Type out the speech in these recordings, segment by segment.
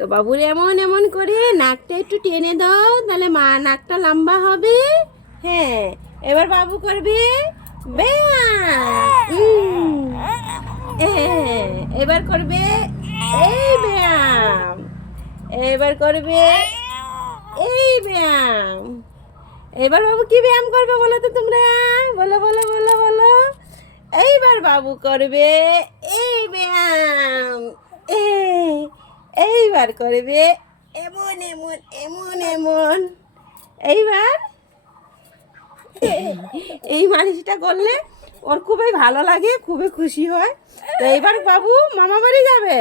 তো বাবুর এমন এমন করে নাকটা একটু টেনে দাও, তাহলে মা নাকটা লম্বা হবে। হ্যাঁ, এবার বাবু করবে ব্যায়াম। এবার করবে এই ব্যায়াম। এবার করবে এই ব্যায়াম। এবার বাবু কি ব্যায়াম করবে বলো তো তোমরা? বলো বলো বলো বলো। এইবার বাবু করবে এই ব্যায়াম। এইবার করবে এমন এমন এমন এমন। এইবার এই মালিশটা করলে ওর খুবই ভালো লাগে, খুবই খুশি হয়। তো এইবার বাবু মামা বাড়ি যাবে।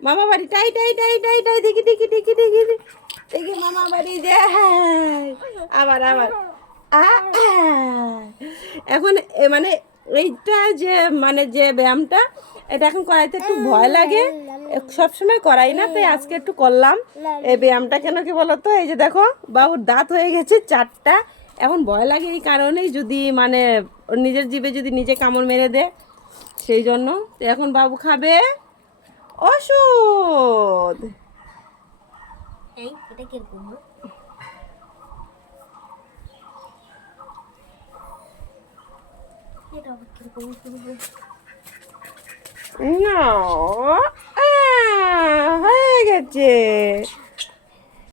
মামা বাড়ি টাই টাই টাই টাই টাই দেখি দেখি দেখি দেখি দেখি মামা বাড়ি যায়। আবার আবার এখন মানে এইটা যে মানে যে ব্যায়ামটা, এটা এখন করাইতে একটু ভয় লাগে, সবসময় করাই না, তাই আজকে একটু করলাম এই ব্যায়ামটা। কেন কি বলতো, এই যে দেখো বাবুর দাঁত হয়ে গেছে 4টা। এখন ভয় লাগে এই কারণেই, যদি মানে ওর নিজের জিভে যদি নিজে কামড় মেরে দেয়, সেই জন্য। তো এখন বাবু খাবে ওষুধ। এটা কিরকম? এটা কিরকম? না হয়ে গেছে।